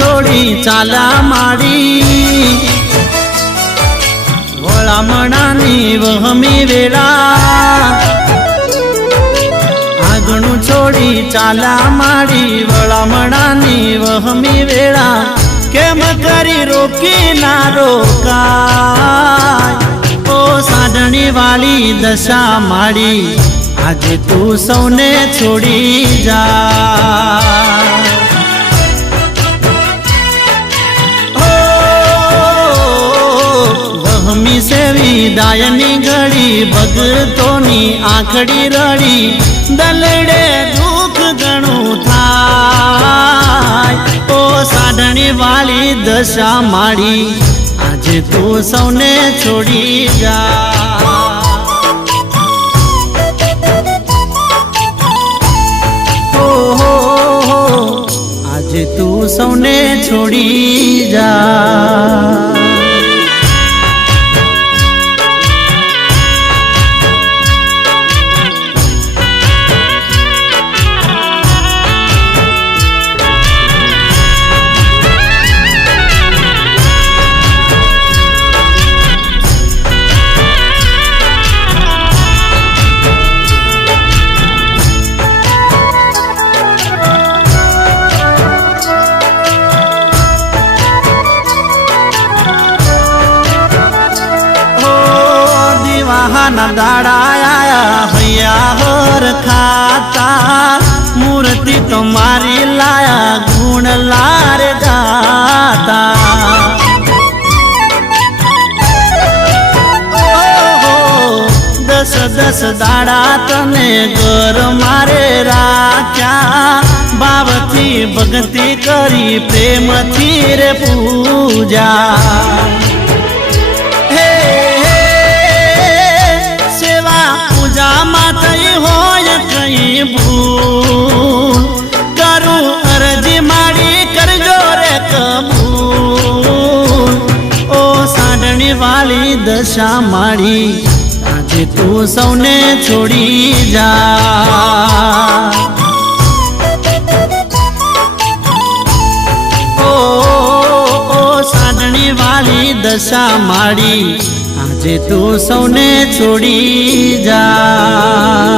છોડી ચાલા માડી વળામણાની વહમી વેળા આગણું છોડી ચાલા માડી વળામણાની વહમી વેળા કેમ કરી રોકી ના રોકાય ઓ સાધણી વાળી દશા માડી આજે તું સૌને છોડી જા વહમી સેવી દાયની ઘડી ભગતોની આંખડી રડી દલડે દુઃખ ઘણું થાય ઓ સાધણી વાળી દશા માડી આજે તું સૌને છોડી જા આજે તું સૌને છોડી જા ના દાડાયા હૈયા હર ખાતા મૂર્તિ તમારી લાયા ગુણ લાર ગાતા દસ દસ દાડા તને ઘર મારે રાખ્યા ભાવથી ભક્તિ કરી પ્રેમથી રે પૂજા થઈ હોય કઈ ભૂલ કરું અરજી માડી કરજો રે કબૂલ ઓ સાંડણી વાળી દશા માડી આજે તું સૌને છોડી જા ઓ સાંડણી વાળી દશા માડી આજે તું સૌને છોડી જા